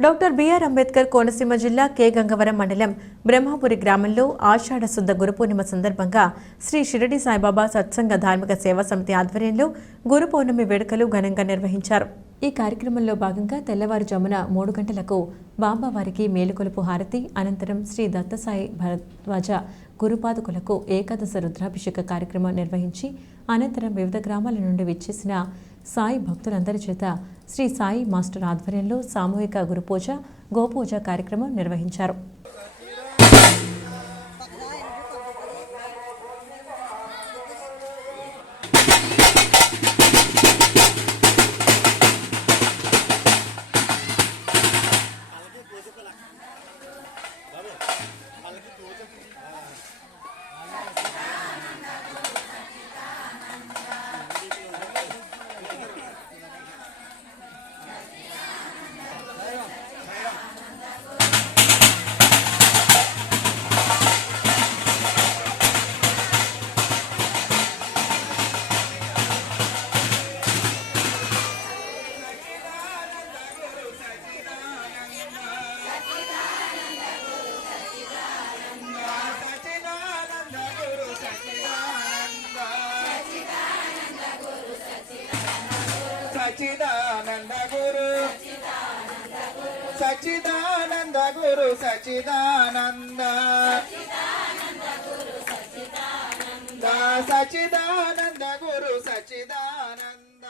Doctor BR Ambedkar Konaseema జిల్లా K Gangavaram మండలం బ్రహ్మపురి గ్రామంలో ఆషాఢ శుద్ధ గురు పూర్ణిమ సందర్భంగా శ్రీ షిరడి సాయిబాబా సత్సంగ ధార్మిక సేవా సమితి ఆధ్వర్యంలో గురు పౌర్ణమి వేడుకలు ఘనంగా నిర్వహించారు. ఈ కార్యక్రమంలో భాగంగా తెల్లవారుజామున మూడు గంటలకు బాబావారికి మేలుకొలుపు హారతి అనంతరం శ్రీ దత్తసాయి భరద్వాజ గురుపాదుకులకు ఏకాదశ రుద్రాభిషేక కార్యక్రమం నిర్వహించి అనంతరం వివిధ గ్రామాల నుండి విచ్చేసిన సాయి భక్తులందరి చేత శ్రీ సాయి మాస్టర్ ఆధ్వర్యంలో సామూహిక గురుపూజ గోపూజ కార్యక్రమం నిర్వహించారు. సచిదానంద గురు సచిదానంద. గురు సచిదానంద సచిదానంద గురు సచిదానంద.